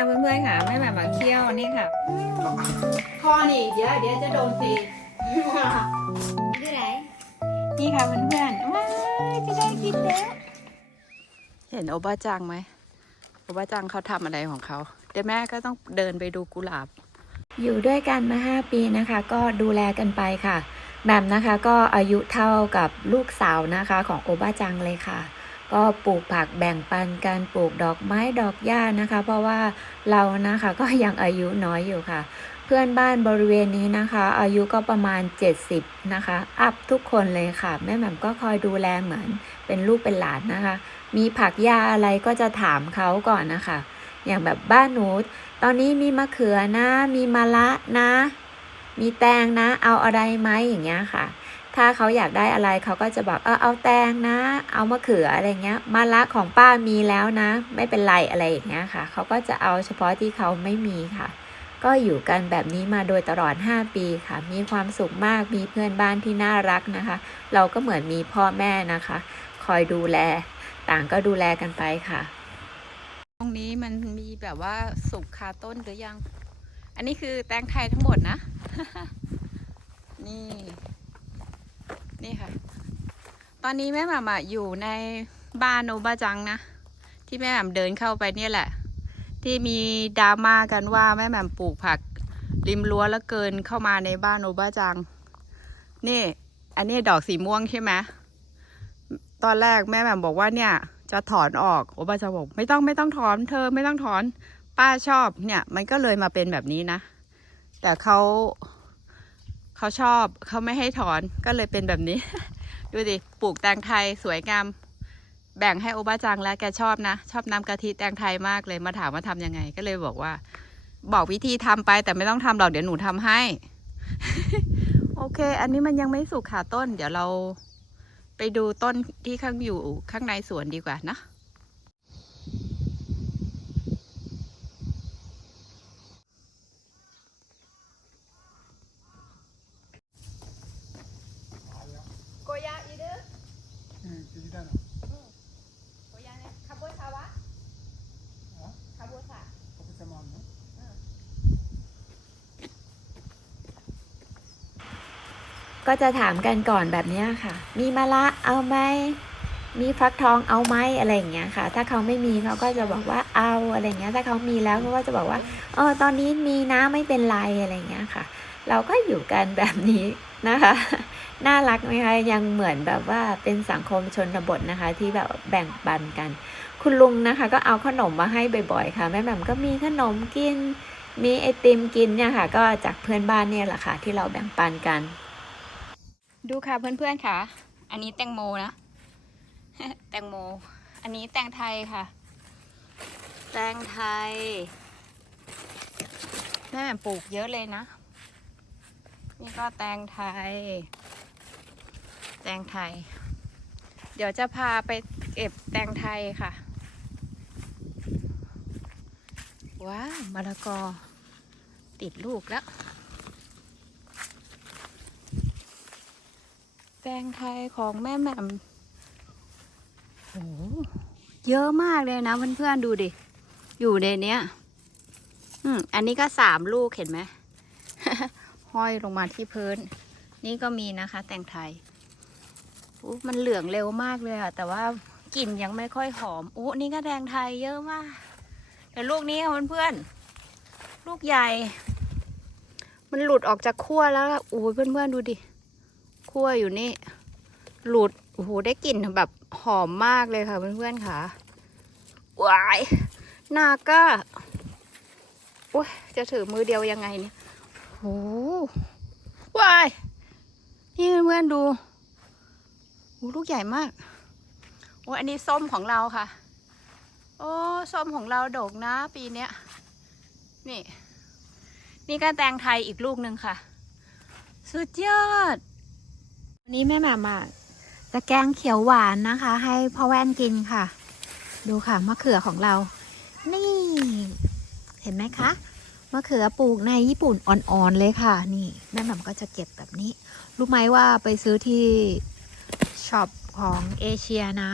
ค่ะเพื่อนๆค่ะแม่แบบมาเคี่ยวนี่ค่ะคอนี่เดี๋ยวเดี๋ยวจะโดนตีที่ไหนนี่ค่ะเพื่อนๆว้ายจะได้กินแล้วเห็นโอบาจังไหมโอบาจังเขาทำอะไรของเขาเดี๋ยวแม่ก็ต้องเดินไปดูกุหลาบ อยู่ด้วยกันมา 5 ปีนะคะ ก็ดูแลกันไปค่ะแหม่มนะคะก็อายุเท่ากับลูกสาวนะคะของโอบาจังเลยค่ะ ก็ปลูกผักแบ่งปันกันปลูกดอกไม้ดอกหญ้านะคะ เพราะว่าเรานะคะก็ยังอายุน้อยอยู่ค่ะ เพื่อนบ้านบริเวณนี้นะคะ อายุก็ประมาณ 70 นะคะ อัพทุกคนเลยค่ะ แม่แหม่มก็คอยดูแลเหมือนเป็นลูกเป็นหลานนะคะ มีผักหญ้าอะไรก็จะถามเขาก่อนนะคะ อย่างแบบบ้านหนูตอนนี้มีมะเขือนะ มีมะละนะ มีแตงนะ เอาอะไรไหมอย่างเงี้ยค่ะ ถ้าเขาอยากได้อะไรเขาก็จะบอกเออเอาแตงนะ เอามะเขืออะไรเงี้ยมะละของป้ามีแล้วนะ ไม่เป็นไรอะไรอย่างเงี้ยค่ะ เขาก็จะเอาเฉพาะที่เขาไม่มีค่ะ ก็อยู่กันแบบนี้มาโดยตลอด 5 ปีค่ะ มีความสุขมากมีเพื่อนบ้านที่น่ารักนะคะ เราก็เหมือนมีพ่อแม่นะคะ คอยดูแล ต่างก็ดูแลกันไปค่ะ ตรงนี้มันมีแบบว่าสุกคาต้นหรือยัง อันนี้คือแตงไทยทั้งหมดนะ นี่ นี่ค่ะ ตอนนี้แม่หม่ำอยู่ในบ้านโอบาจังนะ ที่แม่หม่ำเดินเข้าไปเนี่ยแหละ ที่มีดราม่ากันว่าแม่แหม่มปลูกผัก ริมรั้วแล้วเกินเข้ามาในบ้านโอบาจัง นี่ อันนี้ดอกสีม่วงใช่ไหมตอนแรกแม่แหม่มบอกว่าเนี่ย จะถอนออกโอบาจังบอกไม่ต้องไม่ต้องถอน เธอไม่ต้องถอน ป้าชอบเนี่ย มันก็เลยมาเป็นแบบนี้นะ แต่เขา เขาชอบเขาไม่ให้ถอนก็เลยเป็นแบบนี้ ดูดิปลูกแตงไทยสวยงามแบ่งให้โอบาจังแล้วแกชอบนะ ชอบน้ำกะทิแตงไทยมากเลยมาถามว่าทำยังไง ก็เลยบอกว่า บอกวิธีทำไปแต่ไม่ต้องทำหรอกเดี๋ยวหนูทำให้ โอเค อันนี้มันยังไม่สุกค่ะต้น เดี๋ยวเราไปดูต้นที่ข้างอยู่ข้างในสวนดีกว่านะ ก็จะถามกันก่อนแบบนี้ค่ะ มีมะละเอาไหม มีฟักทองเอาไหมอะไรอย่างเงี้ยค่ะ ถ้าเขาไม่มีเขาก็จะบอกว่าเอาอะไรเงี้ย ถ้าเขามีแล้วเขาก็จะบอกว่าเออตอนนี้มีนะไม่เป็นไรอะไรเงี้ยค่ะ เราก็อยู่กันแบบนี้นะคะ น่ารักไหมคะ ยังเหมือนแบบว่าเป็นสังคมชนบทนะคะ ที่แบบแบ่งปันกัน คุณลุงนะคะ ก็เอาขนมมาให้บ่อยๆค่ะ แม่แหม่มก็มีขนมกิน มีไอติมกินเนี่ยค่ะ ก็จากเพื่อนบ้านเนี่ยแหละค่ะที่เราแบ่งปันกัน ดูค่ะเพื่อนๆค่ะ อันนี้แตงโมนะ แตงโม อันนี้แตงไทยค่ะ แตงไทย แม่ปลูกเยอะเลยนะ นี่ก็แตงไทย แตงไทย เดี๋ยวจะพาไปเก็บแตงไทยค่ะ ว้าวมะละกอ ติดลูกแล้ว แตงไทยของแม่แหม่มโหเยอะมากเลยนะเพื่อนๆดูดิ อยู่ในเนี้ย อืม อันนี้ก็สามลูกเห็นไหม ห้อยลงมาที่พื้น นี่ก็มีนะคะ แตงไทยอู้มันเหลืองเร็วมากเลยอะแต่ว่ากลิ่นยังไม่ค่อยหอมอู้นี่ก็แตงไทยเยอะมาก แต่ลูกนี้ค่ะเพื่อนๆ ลูกใหญ่ มันหลุดออกจากขั้วแล้วอู้เพื่อนๆดูดิ คั่วอยู่นี่ หลุดโอ้โหได้กลิ่นแบบหอมมากเลยค่ะเพื่อนๆค่ะวายนาก้าโอ้ยจะถือมือเดียวยังไงเนี่ยโอ้วายนี่เพื่อนๆดูโอ้ลูกใหญ่มากโอ้อันนี้ส้มของเราค่ะ โอ้ส้มของเราโด่งนะปีเนี้ยนี่ นี่ก็แตงไทยอีกลูกหนึ่งค่ะ สุดยอด วันนี้แม่แหม่มอะจะแกงเขียวหวานนะคะ ให้พ่อแว่นกินค่ะ ดูค่ะมะเขือของเรา นี่ เห็นไหมคะมะเขือปลูกในญี่ปุ่นอ่อนๆเลยค่ะ นี่ แม่แหม่ก็จะเก็บแบบนี้ รู้ไหมว่าไปซื้อที่ช็อปของเอเชียนะ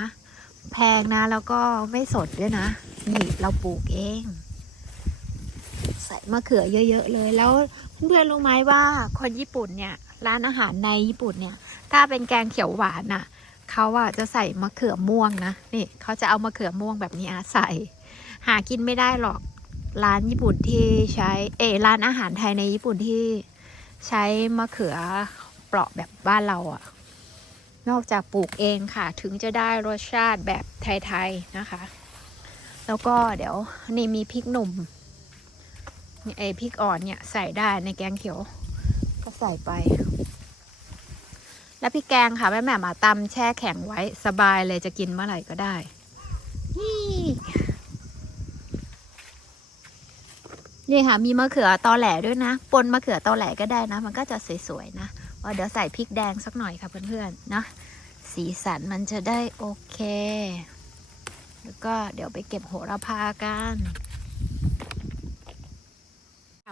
แพงนะแล้วก็ไม่สดด้วยนะ นี่เราปลูกเอง ใส่มะเขือเยอะ ๆ เลย แล้วเพื่อนๆรู้ไหมว่าคนญี่ปุ่นเนี่ย ร้านอาหารในญี่ปุ่นเนี่ย ถ้าเป็นแกงเขียวหวานน่ะเขาอะจะใส่มะเขือม่วงนะนี่เขาจะเอามะเขือม่วงแบบนี้อะใส่ หากินไม่ได้หรอกร้านญี่ปุ่นที่ใช้เอร้านอาหารไทยในญี่ปุ่นที่ใช้มะเขือเปราะแบบบ้านเราอะนอกจากปลูกเองค่ะ ถึงจะได้รสชาติแบบไทยๆนะคะ แล้วก็เดี๋ยวนี่มีพริกหนุ่มนี่ไอพริกอ่อนเนี่ยใส่ได้ในแกงเขียว ก็ใส่ไป แล้วพริกแกงค่ะแม่แหม่มาตำแช่แข็งไว้สบายเลยจะกินเมื่อไหร่ก็ได้นี่นี่ค่ะมีมะเขือตอแหลด้วยนะปนมะเขือตอแหลก็ได้นะ มันก็จะสวยๆนะว่าเดี๋ยวใส่พริกแดงสักหน่อยค่ะเพื่อนๆนะสีสันมันจะได้โอเค แล้วก็เดี๋ยวไปเก็บโหระพากัน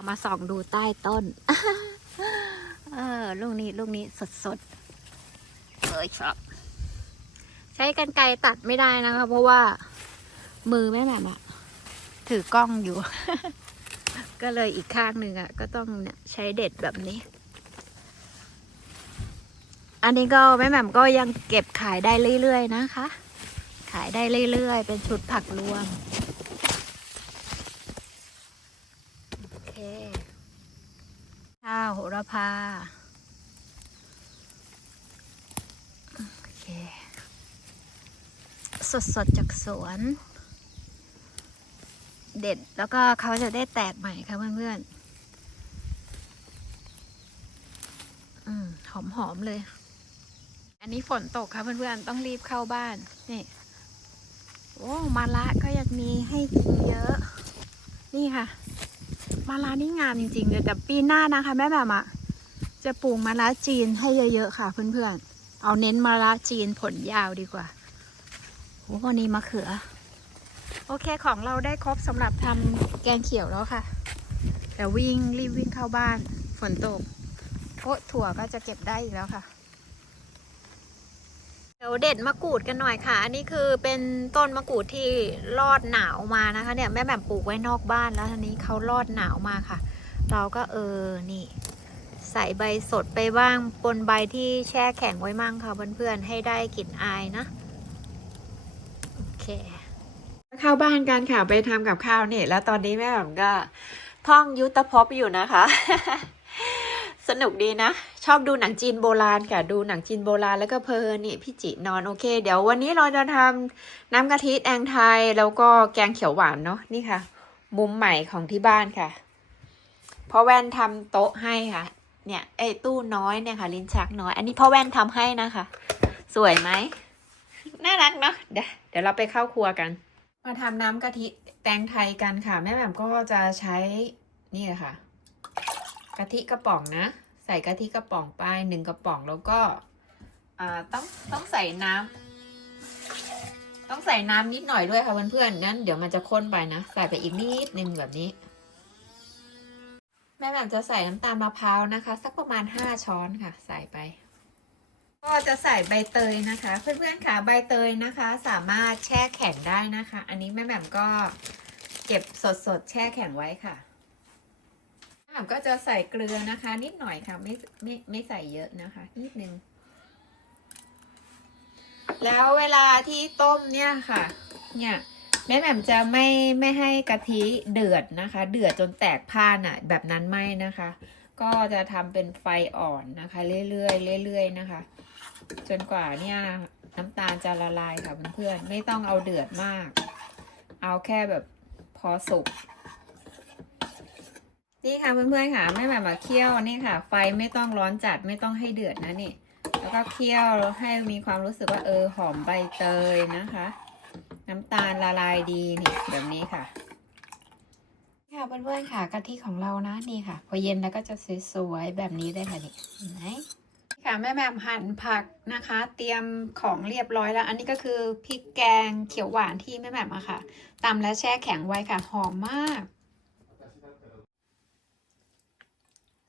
มาส่องดูใต้ต้น เออลูกนี้ลูกนี้สดสดๆ เลยครับ ใช้กันไกรตัดไม่ได้นะคะ เพราะว่ามือแม่แหม่มอะถือกล้องอยู่ ก็เลยอีกข้างหนึ่งอะก็ต้องเนี่ยใช้เด็ดแบบนี้ อันนี้ก็แม่แหม่มก็ยังเก็บขายได้เรื่อยๆนะคะ ขายได้เรื่อยๆ เป็นชุดผักรวมโอเคข้าวโหระพา โอเค สดๆจากสวน เด็ดแล้วก็เขาจะได้แตกใหม่ค่ะเพื่อนๆอืมหอมๆเลย อันนี้ฝนตกค่ะเพื่อนๆ ต้องรีบเข้าบ้านนี่โอ้มาละก็ยังมีให้กินเยอะ นี่ค่ะ มาลานี่งามจริงๆเลยแต่ปีหน้านะคะ แม่แบบอะจะปลูกมาลาจีนให้เยอะๆค่ะเพื่อนๆ เอาเน้นมาลาจีนผลยาวดีกว่า โอ้วันนี้มะเขือ โอเคของเราได้ครบสำหรับทำแกงเขียวแล้วค่ะเดี๋ยววิ่งรีบวิ่งเข้าบ้าน ฝนตกโอ้ถั่วก็จะเก็บได้อีกแล้วค่ะ เดี๋ยวเด็ดมะกรูดกันหน่อยค่ะ อันนี้คือเป็นต้นมะกรูดที่รอดหนาวมานะคะ เนี่ยแม่แหม่มปลูกไว้นอกบ้านแล้วทีนี้เขารอดหนาวมาค่ะ เราก็เออนี่ ใส่ใบสดไปบ้างปนใบที่แช่แข็งไว้มั่งค่ะเพื่อนๆให้ได้กลิ่นอายนะ เคเข้าบ้านกันค่ะไปทำกับข้าวเนี่ยแล้วตอนนี้แม่แหม่มก็ท่องยุทธภพอยู่นะคะ สนุกดีนะ ชอบดูหนังจีนโบราณค่ะ ดูหนังจีนโบราณแล้วก็เพลินนี่พี่จินอนโอเค เดี๋ยววันนี้เราจะทำน้ำกะทิแองไทย แล้วก็แกงเขียวหวานเนาะนี่ค่ะ มุมใหม่ของที่บ้านค่ะพ่อแว่นทำโต๊ะให้ค่ะ เนี่ยไอ้ตู้น้อยเนี่ยค่ะ ลิ้นชักน้อย อันนี้พ่อแว่นทำให้นะคะ สวยไหมน่ารักเนาะเดี๋ยว ดี๋ยวเราไปเข้าครัวกัน มาทำน้ำกะทิแตงไทยกันค่ะ แม่แหม่มก็จะใช้นี่ค่ะ กะทิกระป๋องนะ ใส่กะทิกระป๋องไปหนึ่งกระป๋องแล้วก็ต้องต้องใส่น้ำต้องใส่น้ำนิดหน่อยด้วยค่ะเพื่อนๆงั้นเดี๋ยวมันจะข้นไปนะ ใส่ไปอีกนิดนึงแบบนี้ แม่แหม่มจะใส่น้ำตาลมะพร้าวนะคะ สักประมาณห้าช้อนค่ะ ใส่ไป ก็จะใส่ใบเตยนะคะ เพื่อนๆค่ะใบเตยนะคะ สามารถแช่แข็งได้นะคะ อันนี้แม่แหม่มก็เก็บสดๆแช่แข็งไว้ค่ะแม่แหม่มก็จะใส่เกลือนะคะ นิดหน่อยค่ะไม่ไม่ไม่ใส่เยอะนะคะ นิดนึงแล้วเวลาที่ต้มเนี่ยค่ะ เนี่ยแม่แหม่มจะไม่ไม่ให้กะทิเดือดนะคะ เดือดจนแตกพ่านอะ่ะ แบบนั้นไม่นะคะ ก็จะทำเป็นไฟอ่อนนะคะ เรื่อยๆเรื่อยๆนะคะ จนกว่าเนี่ยน้ำตาลจะละลายค่ะเพื่อนๆไม่ต้องเอาเดือดมาก เอาแค่แบบพอสุกนี่ค่ะเพื่อนๆค่ะแม่แบบมาเคี่ยวนี่ค่ะ ไฟไม่ต้องร้อนจัดไม่ต้องให้เดือดนะนี่ แล้วก็เคี่ยวให้มีความรู้สึกว่าเออหอมใบเตยนะคะ น้ำตาลละลายดีนี่แบบนี้ค่ะ ค่ะเพื่อนๆค่ะกะทิของเรานะนี่ค่ะ พอเย็นแล้วก็จะสวยๆแบบนี้ได้ค่ะนี่เห็นไหม ค่ะแม่แม่หั่นผักนะคะ เตรียมของเรียบร้อยแล้ว อันนี้ก็คือพริกแกงเขียวหวานที่แม่แม่มอะค่ะตำและแช่แข็งไว้ค่ะหอมมาก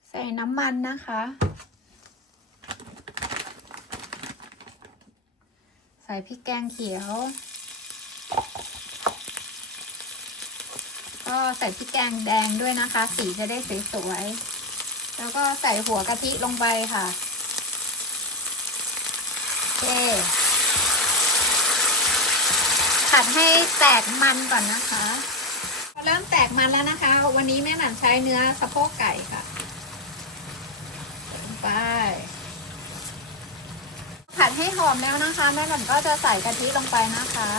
ใส่น้ำมันนะคะ ใส่พริกแกงเขียวก็ก็ใส่พริกแกงแดงด้วยนะคะ สีจะได้สวยๆแล้วก็ใส่หัวกะทิลงไปค่ะ คผัดให้แตกมันก่อนนะคะพอเริ่มแตกมันแล้วนะคะ วันนี้แม่หม่นใช้เนื้อสะโพกไก่ค่ะลงไปผัดให้หอมแล้วนะคะ แม่หม่นก็จะใส่กะทิลงไปนะคะ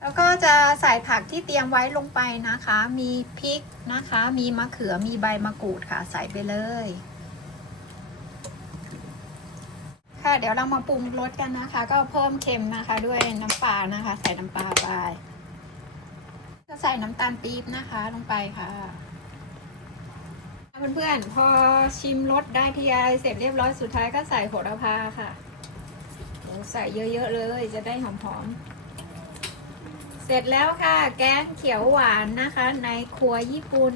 แล้วก็ จะใส่ผักที่เตรียมไว้ลงไปนะคะ มีพริกนะคะ มีมะเขือ มีใบมะกรูดค่ะ ใส่ไปเลย ค่ะ เดี๋ยวเรามาปรุงรสกันนะคะ ก็เพิ่มเค็มนะคะ ด้วยน้ำปลานะคะ ใส่น้ำปลาไป จะใส่น้ำตาลปี๊บนะคะลงไปค่ะเพื่อนๆ พอชิมรสได้ที่อะไรเสร็จเรียบร้อยสุดท้ายก็ใส่โหระพาค่ะ ใส่เยอะๆเลยจะได้หอมๆ เสร็จแล้วค่ะ แกงเขียวหวานนะคะ ในครัวญี่ปุ่น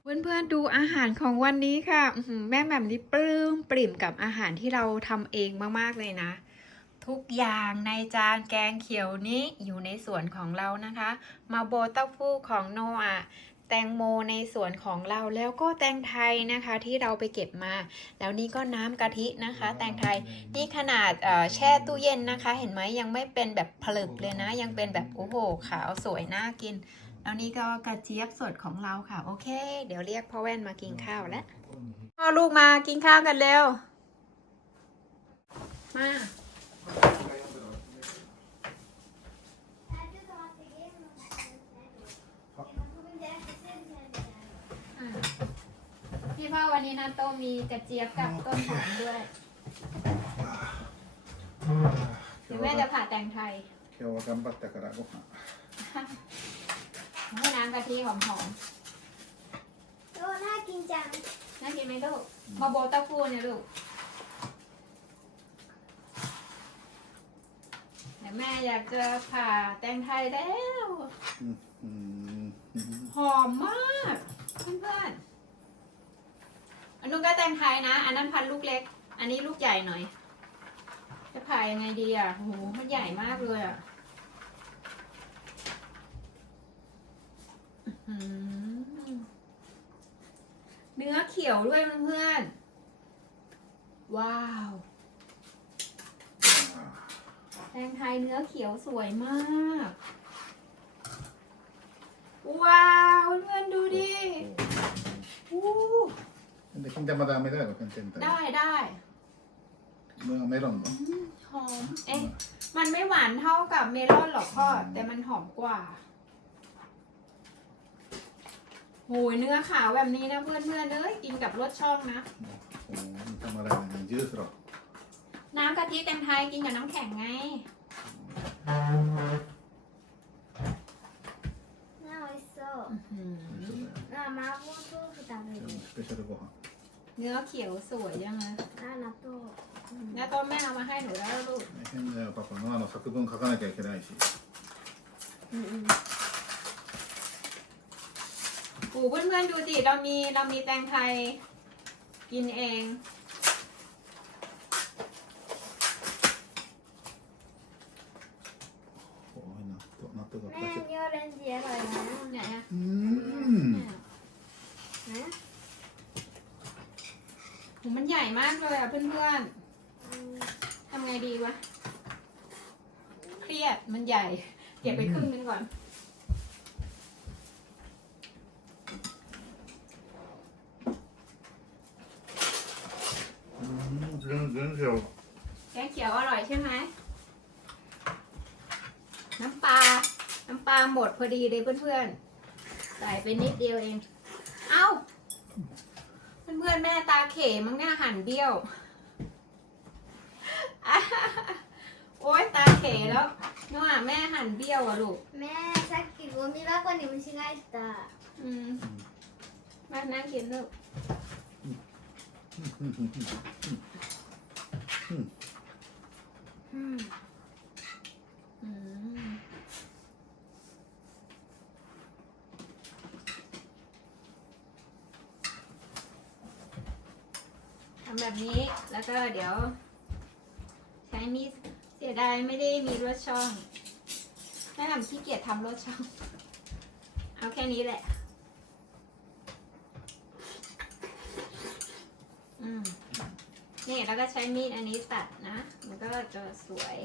เพื่อนๆดูอาหารของวันนี้ค่ะแม่แหม่มนี่ปลื้มปริ่มกับอาหารที่เราทำเองมากๆเลยนะ ทุกอย่างในจานแกงเขียวนี้อยู่ในส่วนของเรานะคะ มาโบเต้าฟู้ของโนอา แตงโมในส่วนของเราแล้วก็แตงไทยนะคะที่เราไปเก็บมา แล้วนี่ก็น้ำกะทินะคะ แตงไทยนี่ขนาดเอ่อแช่ตู้เย็นนะคะ เห็นไหมยังไม่เป็นแบบผลึกเลยนะ ยังเป็นแบบโอ้โหขาวสวยน่ากิน แล้วนี่ก็กระเจี๊ยบสดของเราค่ะ โอเค เดี๋ยวเรียกพ่อแว่นมากินข้าวแล้วพ่อลูกมากินข้าวกันเร็ว มา พี่พ่อวันนี้นะโต้มมีกระเจี๊ยบกับต้นหอมด้วยเดี๋ยวแม่จะผ่าแตงไทย 今日は頑張ったからご飯 ให้น้ำกะทิหอม โอ้น่ากินจัง ๆน่ากินไหมลูกมาโบเต้าฟู้เนี่ยลูกเดี๋ยวแม่อยากจะผ่าแตงไทยแล้ว うんうんうん หอมมากเพื่อนๆ อันนู้นก็แตงไทยนะ อันนั้นพันลูกเล็ก อันนี้ลูกใหญ่หน่อย จะผ่ายังไงดีอะโหมันใหญ่มากเลยอะเนื้อเขียวด้วยเพื่อนๆ ว้าว แตงไทยเนื้อเขียวสวยมาก ว้าว เพื่อนๆดูดิ อู้ กินธรรมดาไม่근데 흰자마다 하면 되는 거 괜찮 다. ได้ได้เนื้อ이거ลอ 뭐. หอม เอ๊ะ มันไม่หวานเท่ากับเมลอนหรอกพ่อ แต่มันหอมกว่าโหยเนื้อขาวแบบนี้นะเพื่อนเพื่อนเอ้ยกินกับรสช่องนะ 오, 타마라 이제 지으스 러. น้ำกะทิเต็งไทยกินกับน้ำแข็งไงน่าอิจฉาหัวหมาบุ้งสู้나맛있 어. 나 마법 소스 달 래. ก페셜า. เนื้อเขียวสวยยังไง น่า納豆 แล้วต้นแม่เอามาให้หนูแล้วลูก 大変だよパパのあの作文書かなきゃいけないし อืมๆโอ้เพื่อนๆดูดิเรามีเรามีแตงไทย กินเอง おい納豆納豆が แม่ 2つ นี่ออเรนจ์ มันใหญ่มากเลยอ่ะเพื่อน อืม ๆทำไงดีวะ เครียดมันใหญ่ เก็บไปครึ่งนึงก่อน うん全然違う แกงเขียวอร่อยใช่ไหม น้ำปลา น้ำปลาหมดพอดีเลยเพื่อนๆ ใส่ไปนิดเดียวเอง เอ้า เพื่อนๆแม่ตาเขมั้งหน้าหั่นเบี้ยว โอ๊ยตาเขแล้วน้อ่ะแม่หั่นเบี้ยวอ่ะลูก แม่さっきゴミ箱に虫がいた อืมมานั่งกินลูก うん ำแบบนี้แล้วก็เดี๋ยว ใช้มีดเสียดายไม่ได้มีรถช่องแม่ทำขี้เกียจทำรถช่อง เอาแค่นี้แหละ อืมนี่แล้วก็ใช้มีดอันนี้ตัดนะ มันก็จะสวย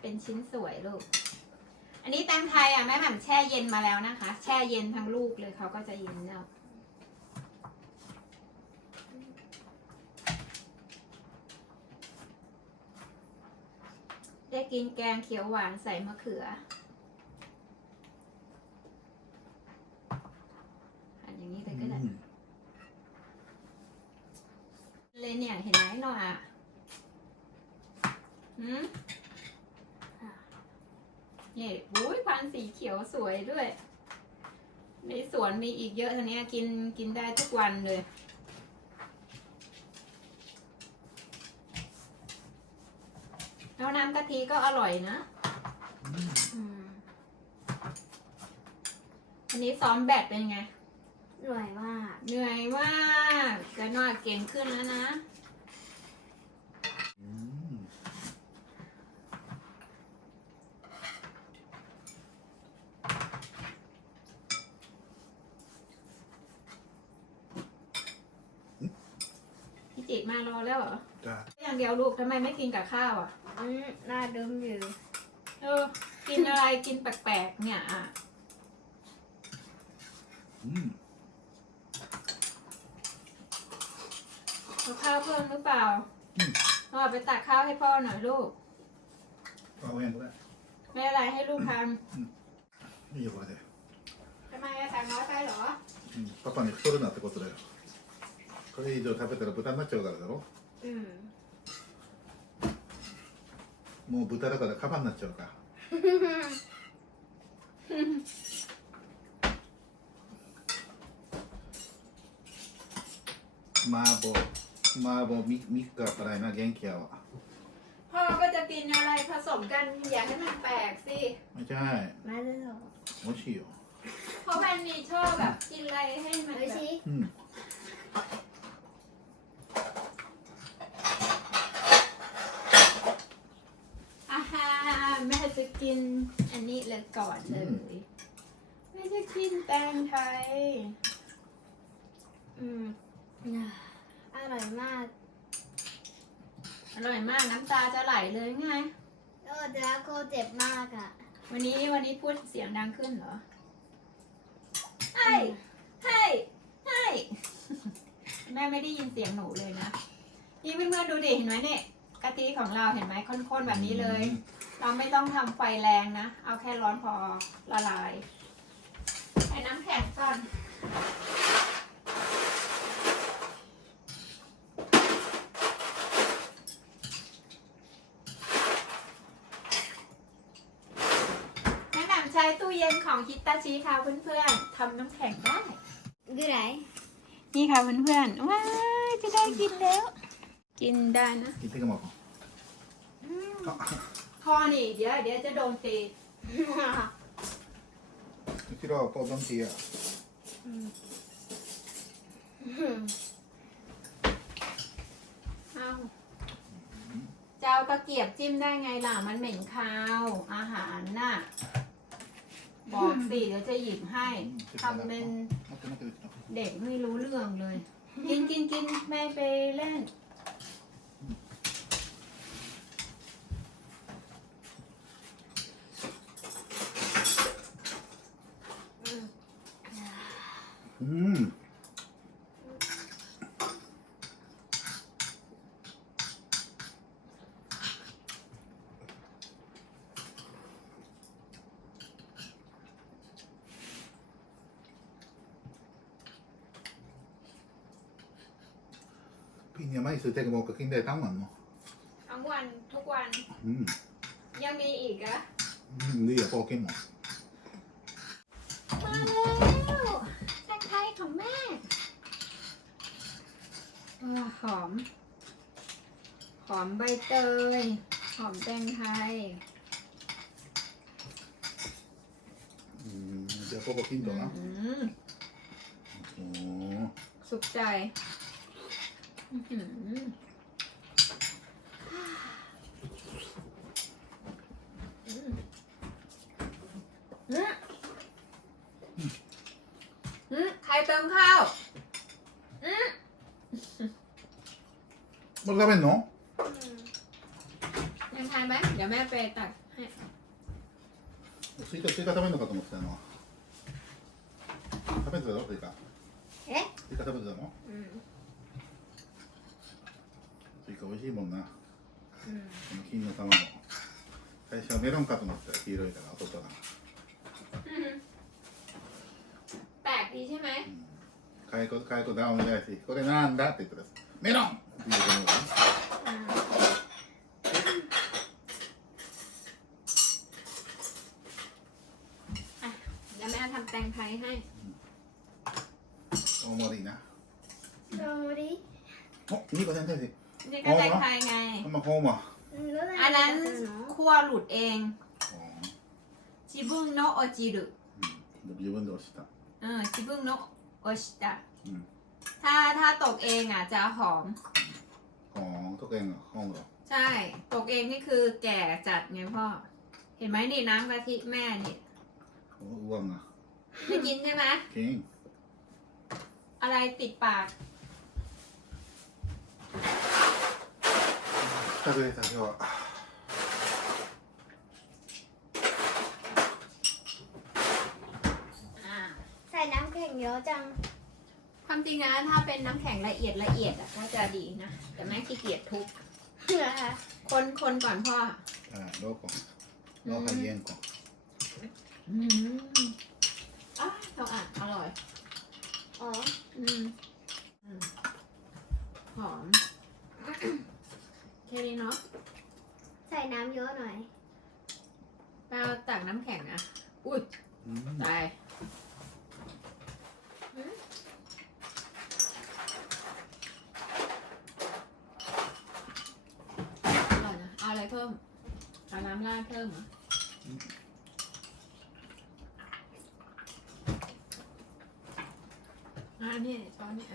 เป็นชิ้นสวยลูก อันนี้แตงไทยอะแม่แหม่มแช่เย็นมาแล้วนะคะ แช่เย็นทั้งลูกเลยเขาก็จะเย็นแล้วได้กินแกงเขียวหวานใส่มะเขือหั่นอย่างนี้เลยก็ได้うんเลยเนี่ยเห็นไหมหน่อยอะหืม นี่อุ้ยพันธุ์สีเขียวสวยด้วย ในสวนมีอีกเยอะทีนี้ยกินกินได้ทุกวันเลย แล้วน้ำกะทิก็อร่อยนะอืมอันนี้ซ้อมแบดเป็นไง เหนื่อยมาก เหนื่อยมากแต่นอยเก่งขึ้นแล้วนะうん。พี่จิมาร อแล้วเหรอ じゃあ、 อย่างเดียวลูกทำไมไม่กินกับข้าวอ่ะ อืมน่าดมอยู่ เออ กินอะไรกินแปลกๆเนี่ยอ่ะ うん。 เอาข้าวเพิ่มหรือเปล่า อืม นอยไปตักข้าวให้พ่อหน่อยลูก あ、おやんこれ。 ไม่อะไรให้ลูกท いいよ、これで。ำทำไมอะตักน้อยไปเหรอ うん。パパに太るなってことだよ。 これ以上食べたら豚になっちゃうからだろ。 อืม もう豚だからカバになっちゃうから。麻婆、麻婆ミミッカー辛いな、元気やわ。 พ่อก็จะกินอะไรผสมกันอย่าให้มันแปลกสิ ไม่ใช่ มาเลยเหรอ 美味しいよ。 เพราะมันมีชอบแบบกินอะไรให้มัน เฮ้ย แบบ ชิ うん。 อา อันนี้เลยก่อนเลยแม่จะกินแตงไทย อืมอร่อยมาก อร่อยมากน้ำตาจะไหลเลยไง โอ้แต่ละโคเจ็บมากอะ วันนี้วันนี้พูดเสียงดังขึ้นเหรอไอ้ไอ้ไอ้แม่ไม่ได้ยินเสียงหนูเลยนะ นี่เพื่อนๆดูดิเห็นไหมเนี่ยกะทิของเราเห็นไหมข้นๆแบบนี้เลย เราไม่ต้องทำไฟแรงนะ เอาแค่ร้อนพอละลายใส่น้ำแข็งก่อนแนะนำใช้ตู้เย็นของคิตตาชิค่ะเพื่อนๆทำน้ำแข็งได้ Good eye. นี่ค่ะเพื่อนๆ ว้ายจะได้กินแล้ว กินได้นะ กินที่กับหมอกอม คอนี่เดี๋ยวเดี๋ยวจะโดนตีที่ว่าปอบต้องตีอะเจ้าตะเกียบจิ้มได้ไงล่ะ มันเหม็นคาว อาหารน่ะ บอกสิเดี๋ยวจะหยิบให้ทำเป็น เด็กไม่รู้เรื่องเลย กินกินกินแม่ไปเล่น เนี่ยไม่ซื้อเต็มบอกก็กินได้ทั้งวันเนาะทั้งวันทุกวัน อืมยังมีอีกอะอืมดีอะพอกินหมดมาแล้วแตงไทยของแม่ว้าหอม หอมใบเตย หอมแตงไทย อืมเดี๋ยวพอก็กินต่อนะอืมโอ้สุขใจ อื้อหืออืมอืมอืมใครเติมข้าวอืม これ食べんの ยังทานไหม เดี๋ยวแม่ไปตักให้ スイカスイカ食べんのかと思ってたの食べてたのスイカえスイカ食べてたの อืม スイカ美味しいもんな อืม この金の卵最初はメロンかと思ったら黄色いから弟が แปลกดีใช่ไหม かいこかいこダウンだしこれなんだって言ったらメロンって言うと思うよ อ่า เดี๋ยวแม่ทำแตงไทยให้ 大盛りな โดริ お2個先生 นี่ก็ใจใครไง มันมาโคมเหรออันนั้นคั่วหลุดเองจิบุงโนโอจิรุจิบุ้งโนเดชิตะ เออจิบุงโนโอชิตะถ้าถ้าตกเองอะจะหอมหอมตกเองอะห้องเหรอใช่ ตกเองนี่คือแก่จัดไงพ่อ เห็นไหมนี่น้ำกะทิแม่นี่โอ้อ้วงอะไม่กินใช่ไหม เก่งอะไรติดปาก 食べれた今日は อ่า ใส่น้ำแข็งเยอะจัง ความจริงนะถ้าเป็นน้ำแข็งละเอียดละเอียดอ่ะก็จะดีนะ แต่แม่ขี้เกียจทุบ เหรอคะ คนคนก่อนพ่อ あローコンローカリエンコン อืมอ่ะเขาอ่านอร่อย อ๋อ อืมอืมหอม แค่นี้เนาะ ใส่น้ำเยอะหน่อย แปเอาตักน้ำแข็งอะอุ้ย うん ตายอร่อยนะ เอาอะไรเพิ่ม เอาน้ำราดเพิ่มเหรออ่านี่ช้อนเนี่ย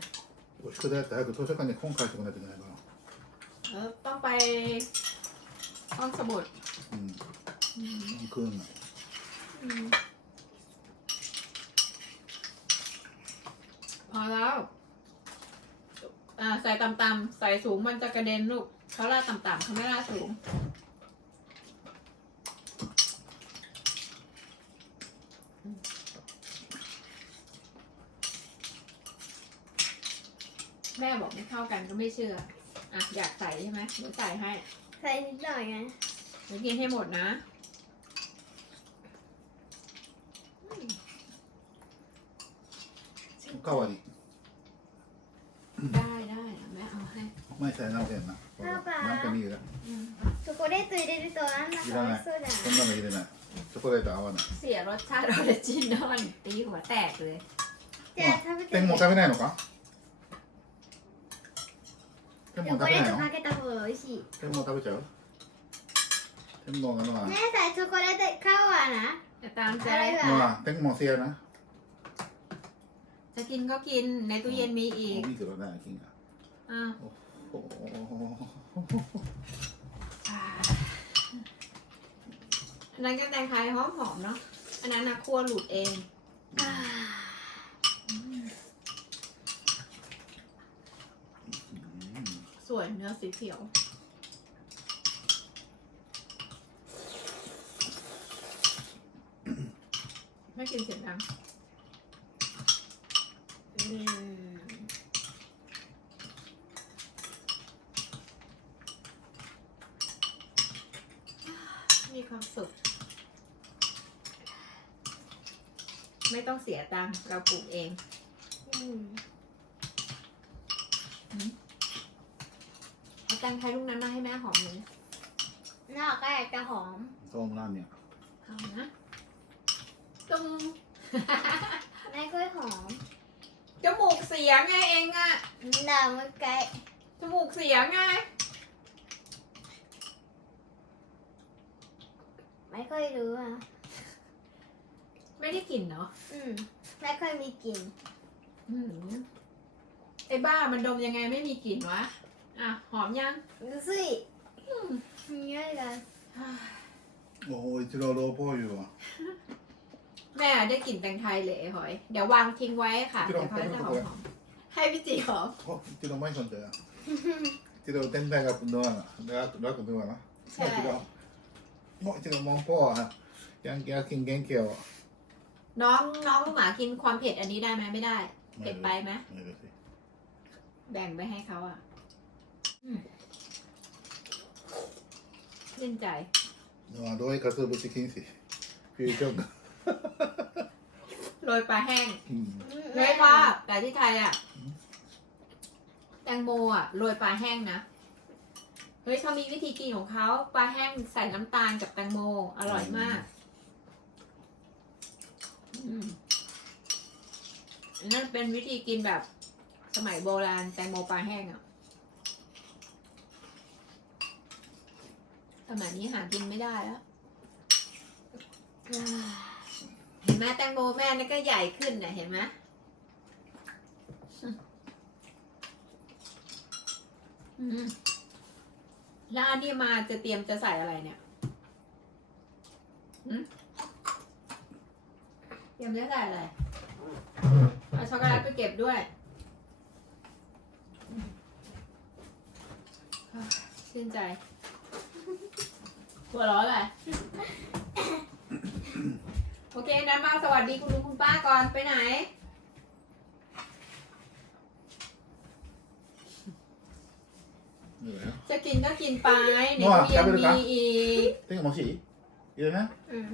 宿題やって早く図書館に本書いてこないといけないから ต้องไปห้องสมุดอืมน้เครื่องอพอแล้วใส่ต่ำๆใส่สูงมันจะกระเด็นลูกเขาลาต่ำๆเขาไม่ลาสูง แม่บอกไม่เข้ากันก็ไม่เชื่อ อ่ะ อยากใส่ใช่ไหมหนูใส่ให้ ใส่นิดหน่อยไง หนูกินให้หมดนะ おかわり ได้ได้เดี๋ยวแม่เอาให้ 前さえ直せんなこれなんか見るな อืม チョコレート入れるとなんだか美味しそうじゃそんなの入れないチョコレート合わない เสียรสชาติออริจินอลตีหัวแตกเลย んじゃあ食べて天もみて食べないのか 天チも食べないのョコレートかけた方が美味しい天も食べちゃう天もがのはねえさチョコレート買うわな จะตามใจ อะไร の ล่ะ は天もせやな จะกินก็กินในตู้เย็นมีอีก お肉のな金が อ่ะ おお อันนั้นก็แตงไทยหอมหอมๆเนาะ อันนั้นนะครัวหลุดเอง ส่ วนเนื้อสีเขียว ไม่กินเสียงดังมมีความสุข ไม่ต้องเสียตังค์เราปลูกเอง อืม เอา แตงไทยลูกนั้นมาให้แม่หอมหนึ่งนอาก็จะหอมตรงนั่นเนี่ยหอมนะตรงไม่ค่อยหอมจมูกเสียไงเองอะหนามันไกลจมูกเสียไงไม่ค่อยรู้อะไม่ได้กลิ่นเนาะอืมไม่ค่อยมีกลิ่นอืมไอ้บ้ามันดมยังไงไม่มีกลิ่นวะ อ่ะ หอมยัง ดูสิเยอะเลย おお一郎ローポーユは แม่ได้กลิ่นแตงไทยเลยไอ้หอย เดี๋ยววางทิ้งไว้ค่ะ พี่ เดี๋ ล ย อ ว ง เขาจะหอ ไป มหอมให้พี่จีหอม あ一郎マイソンだよ一郎天体がどうなのラクラクどうなの ใช่ 一郎もう一郎モンポーはヤンキーアキン元気を น้องน้องลูกหมากินความเผ็ดอันนี้ได้ไหมไม่ได้ เผ็ดไปไหม ไม่รู้สิ แบ่งไปให้เขาอ่ะอืม ชื่นใจ まあどういうかつぶし禁止フュージョンが โรยปลาแห้ง うん เฮ้ยพ่อแต่ที่ไทยอ่ะ แตงโมอ่ะโรยปลาแห้งนะ เฮ้ยเขามีวิธีกินของเขาปลาแห้งใส่น้ำตาลกับแตงโม อร่อยมาก อืมอันนั่นเป็นวิธีกินแบบ สมัยโบราณแตงโมปลาแห้งอ่ะ มัยนี้หากินไม่ได้แล้วเห็นไหมแตงโมแม่นี่ก็ใหญ่ขึ้นนะเห็นไหมแล้วอันนี้มาจะเตรียมจะใส่อะไรเนี่ยเตรียมจะใส่อะไรเอาช็อกโกแลตไปเก็บด้วยชื่นใจ หัวร้ออะไร โอเคนั้นมาสวัสดีคุณลุงคุณป้าก่อนไปไหนจะกินก็กินไปเดี๋ยวเย็นมีอีก 땡 맛이 이러면 อืม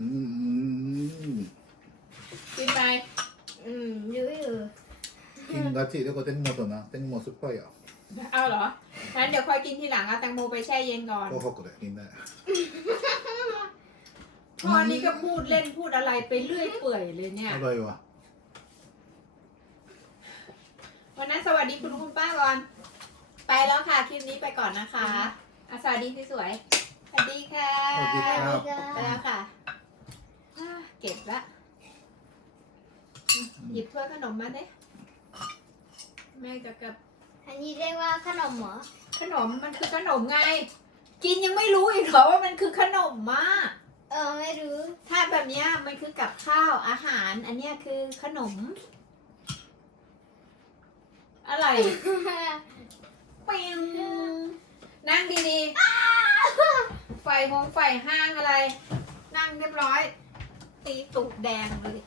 음 กินไป อืม 유 유. 김같이 이러고 땡모서나 땡모 스파야 เอาเหรอ งั้นเดี๋ยวค่อยกินทีหลังเอาแตงโมไปแช่เย็นก่อน โกหกเลยกินได้พ่อนนี้ก็พูดเล่นพูดอะไรไปเรื่อยเปื่อยเลยเนี่ย อร่อยว่ะวันนั้นสวัสดีคุณคุณป้าก่อน ไปแล้วค่ะคลิปนี้ไปก่อนนะคะอาสวัสดีสวยสวัสดีค่ะ สวัสดีครัไปแล้วค่ะเก็บละหยิบถ้วยขนมมาเด้แม่จะกับ อันนี้เรียกว่าขนมเหรอ ขนมมันคือขนมไง กินยังไม่รู้อีกเหรอว่ามันคือขนมมากเออไม่รู้ ถ้าแบบเนี้ยมันคือกับข้าวอาหาร อันเนี้ยคือขนม อะไรเปียงนั่งดีๆไฟหงไฟห้างอะไร นั่งเรียบร้อย ตีตุกแดงเลย